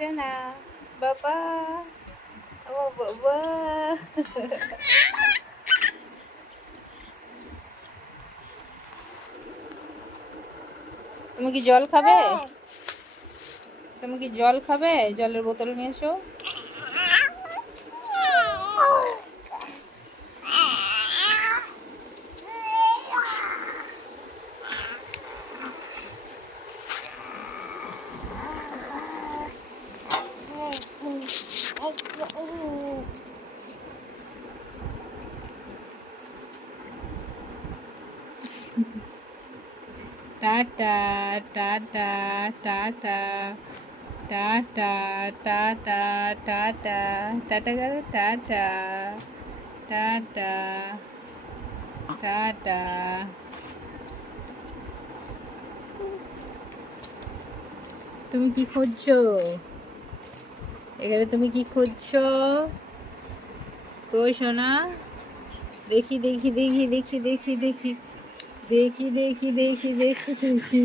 সোনা বাবা, ও বাবা। তুমি কি জল খাবে? তুমি কি জল খাবে? জলের বোতল নিয়ে এসো। Tata tata tata tata tata tata tata করো, টাটা টাটা টাটা। তুমি কি খুঁজছো এখানে? তুমি কি খুঁজছো? কই সোনা? দেখি দেখি দেখি দেখি দেখি দেখি দেখি দেখি দেখি দেখি দেখি